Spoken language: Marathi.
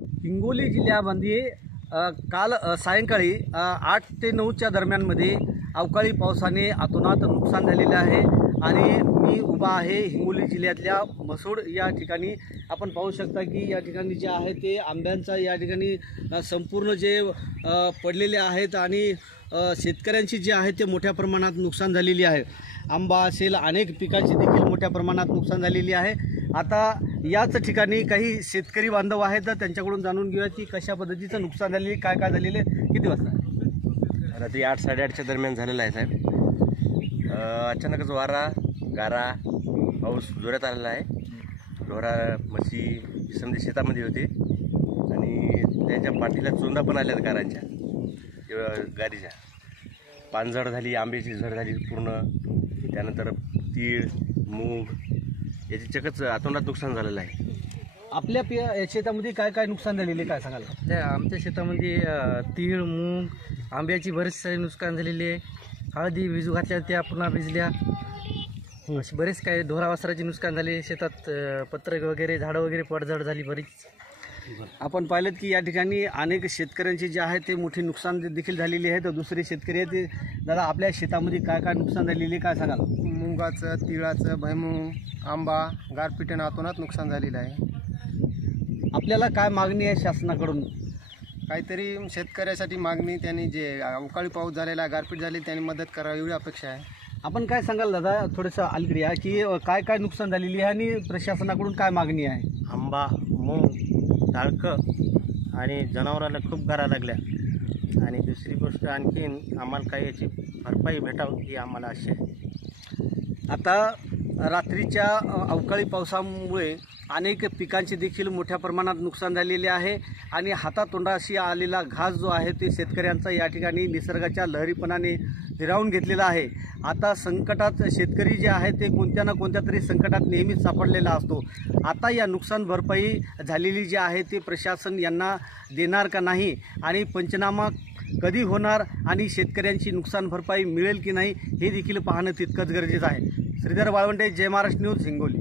हिंगोली जिल्ह्यामध्ये काल सायंकाळी 8 ते 9च्या दरम्यानमध्ये अवकाळी पावसाने अतोनात नुकसान झालेले आहे आणि मी उभा आहे हिंगोली जिल्ह्यातल्या मसोड या ठिकाणी। आपण पाहू शकता की या ठिकाणी जे आहे ते आंब्यांचा या ठिकाणी संपूर्ण जे पडलेले आहेत आणि शेतकऱ्यांची जे आहे ते मोठ्या प्रमाणात नुकसान झालेली आहे। आंबा असेल अनेक पिकांची देखील मोठ्या प्रमाणात नुकसान झालेली आहे। आता याच ठिकाणी काही शेतकरी बांधव आहेत तर त्यांच्याकडून जाणून घेऊया की कशा पद्धतीचं नुकसान झालेले, काय काय झालेले, किती वाजता। रात्री 8-8:30च्या दरम्यान झालेला आहे साहेब। अचानकच वारा गारा पाऊस जोरात आलेला आहे। ढोरा म्हशी समजे शेतामध्ये होते आणि त्यांच्या पाठीला चोंदा पण आल्या गारांच्या गारीच्या। पानझड झाली, आंब्याची झड झाली पूर्ण। त्यानंतर तीळ मूग याची चकच अतोनात नुकसान झालेलं आहे। आपल्या शेतामध्ये काय काय नुकसान झालेले काय सांगाल? त्या आमच्या शेतामध्ये तीळ मूग आंब्याची बरेच सारे नुकसान झालेली आहे। हळदी विजू घातल्या त्या पुन्हा भिजल्या, असे बरेच काही ढोरावासराचे नुकसान झाले। शेतात पत्र वगैरे झाडं वगैरे पडझड झाली बरीच। आपण पाहिलं की या ठिकाणी अनेक शेतकऱ्यांचे जे आहे ते मोठे नुकसान देखील झालेले आहे। तर दुसरे शेतकरी आहेत ते दादा आपल्या शेतामध्ये काय काय नुकसान झालेले काय सांगाल? मुगाचं, तिळाचं, भुईमूग, आंबा गारपिटीनं अतोनात नुकसान झालेलं आहे। आपल्याला काय मागणी आहे शासनाकडून? काहीतरी शेतकऱ्यासाठी मागणी, त्यांनी जे अवकाळी पाऊस झालेला गारपीट झाली त्यांनी मदत करावी एवढी अपेक्षा आहे। आपण काय सांगाल दादा, थोडंसं अलीकडे या की काय काय नुकसान झालेली आहे आणि प्रशासनाकडून काय मागणी आहे? आंबा मूग टाळकं आणि जनावराला खूप गारा लागल्या आणि दुसरी गोष्ट आणखीन आम्हाला काही याची भरपाई भेटावं ही आम्हाला आशा आहे। आता रात्रीच्या अवकाळी पावसामुळे अनेक पिकांचे देखील मोठ्या प्रमाणात नुकसान झालेले आहे आणि हातातोंडाशी आलेला घास जो आहे ते शेतकऱ्यांचा या ठिकाणी निसर्गाच्या लहरीपणाने हिरावून घेतलेला आहे। आता संकटात शेतकरी जे आहे ते कोणत्या ना कोणत्या तरी संकटात नेहमीच सापडलेला असतो। आता या नुकसान भरपाई झालेली जी आहे ते प्रशासन यांना देणार का नाही आणि पंचनामा कधी होणार आणि शेतकऱ्यांची नुकसान भरपाई मिळेल की नाही हे देखील पाहणं तितकंच गरजेचं आहे। श्रीधर वाळवंटे, जय महाराष्ट्र न्यूज, हिंगोली।